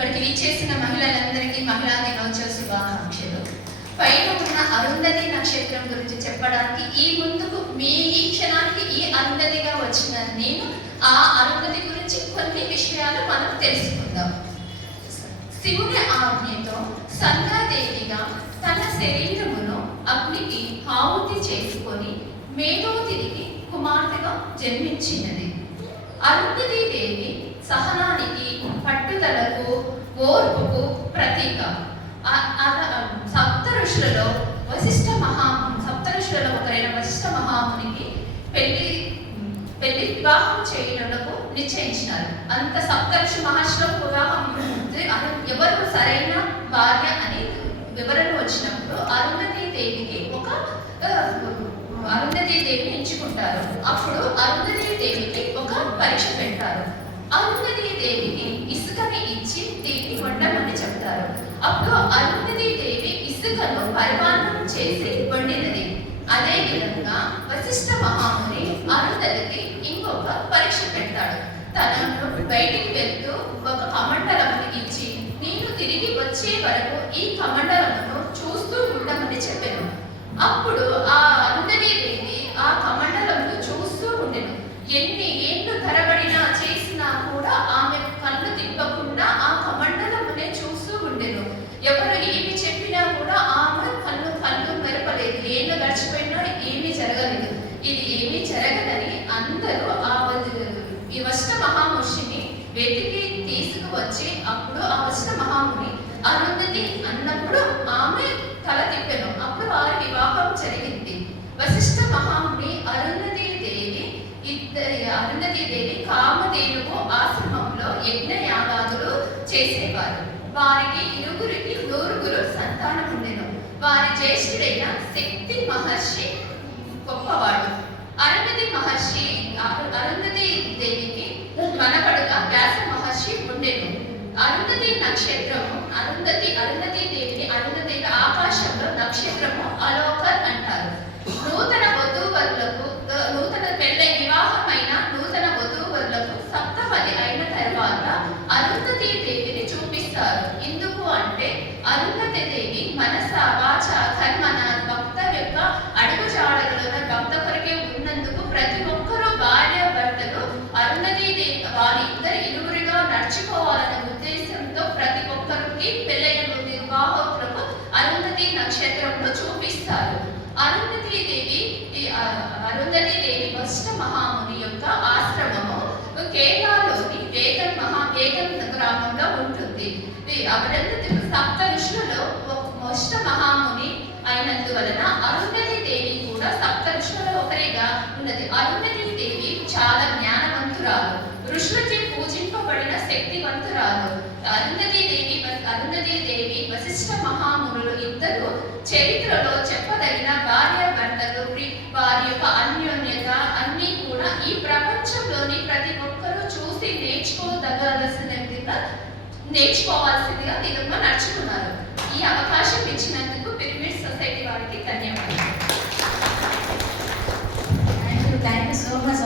ఇక్కడికి విచ్చేసిన మహిళలందరికీ మహిళా దినోత్సవ శుభాకాంక్షలు. పైన ఉన్న అరుంధతి నక్షత్రం గురించి చెప్పడానికి ఈ క్షణానికి ఈ అరుంధతిగా వచ్చిన నేను ఆ అరుంధతి గురించి కొన్ని విషయాలు మనం తెలుసుకుందాం. శివుని ఆజ్ఞతో సంధ్యాదేవిగా తన శరీరమును అగ్నికి ఆహుతి చేసుకొని మేధోతిరికి కుమార్తెగా జన్మించినది. అరుంధతి దేవి సహనానికి, పట్టుదలకు, ఓర్పుకు ప్రతీక. సప్త ఋషులలో ఒకరైన వశిష్ఠ మహామునికి పెళ్లి వివాహం చేయడానికి నిశ్చయించినారు. అంత సప్తఋషి మహర్షుల వివాహం ఎవరు సరైన భార్య అని వివరణ వచ్చినప్పుడు అరుంధతి దేవిని ఎంచుకుంటారు. అప్పుడు అరుంధతి దేవికి ఒక పరీక్ష పెడతారు. అరుంధతి దేవికి ఇసుకని ఇచ్చి దీన్ని వండమని చెప్తారు. అప్పుడు అరుంధతి దేవి ఇసుకను పరిమాణం చేసి వండినది. అదే విధంగా వశిష్ఠ మహాముని అరుంధతికి ఇంకొక పరీక్ష పెడతాడు. తనను బయటికి వెళ్తూ ఒక కమండలమును ఇచ్చి నేను తిరిగి వచ్చే వరకు ఈ కమండలమును చూస్తూ ఉండమని చెప్పాను. అప్పుడు ఆ అరుంధతి దేవి ఆ కమండలమును చూస్తూ ఉండెను. ఎన్ని ఏళ్ళు తరబడినా చేసినా కూడా ఆమె కళ్ళు తిప్పకుండా ఆ కమండలమునే చూస్తూ ఉండెను. ఎవరు ఏమి చెప్పినా కూడా ఆమె కళ్ళు మెరపలేదు. ఏళ్ళు గడిచిపోయినా ఏమీ జరగలేదు. ఇది ఏమీ జరగదని అందరూ ఈ వశిష్ఠ మహాముషిని వెతికి తీసుకువచ్చి అప్పుడు ఆ వశిష్ఠ మహాముని అరుంధతి అన్నప్పుడు ఆమె తల తిప్పెను. అప్పుడు వారి వివాహం జరిగింది. వశిష్ఠ మహాముని అరుంధతి దేవి కామధేనువు ఆశ్రమంలో యజ్ఞయాగాదులు చేసేవారు. వారికి ఇరుగురికి 9 సంతానం ఉండెను. వారి జ్యేష్ఠుడైన శక్తి మహర్షి గొప్పవాడు. అరుంధతి దేవికి మనవడుగా వ్యాస మహర్షి ఉండెను. అరుంధతి నక్షత్రము అరుంధతి దేవిని ఆకాశంలో నక్షత్రము అలోకర్ అంటారు. నూతన పెళ్ళై వివాహమైన నూతన వధూవరులకు సప్తపది అయిన తర్వాత అరుంధతి దేవిని చూపిస్తారు. ఎందుకు అంటే అరుంధతి దేవి మనస, వాచ, కర్మన భక్త యొక్క అడుగుజాడలలో భక్త కొరకే ఉన్నందుకు ప్రతి ఒక్కరూ భార్య భర్తలు అరుంధతి దేవి వారి ఇరువురిగా నడుచుకోవాలనే ఉద్దేశంతో ప్రతి ఒక్కరికి పెళ్ళైన వివాహకులకు అరుంధతి నక్షత్రంలో చూపిస్తారు. అరుంధతి దేవి వశిష్ఠ మహాముని యొక్క ఆశ్రమము కేరళలోని వేగం గ్రామంలో ఉంటుంది. సప్త ఋషులలో వశిష్ఠ మహాముని అయినందువలన అరుంధతి దేవి కూడా సప్త ఋషులలో ఒకరిగా ఉన్నది. అరుంధతి దేవి చాలా జ్ఞానవంతురాలు, ఋషులచే పూజింపబడిన శక్తివంతురాలు. అరుంధతి దేవి వశిష్ఠ మహామునులు ఇద్దరు చరిత్రలో చెప్పదగిన భార్య భర్తలు. వారి యొక్క అన్యోన్యత అన్నీ కూడా ఈ ప్రపంచంలోని ప్రతి ఒక్కరూ చూసి నేర్చుకోవాల్సిందిగా నిజంగా నడుచుకున్నారు. ఈ అవకాశం ఇచ్చినందుకు పిరమిడ్ సొసైటీ వారికి ధన్యవాదాలు. Thank you so much.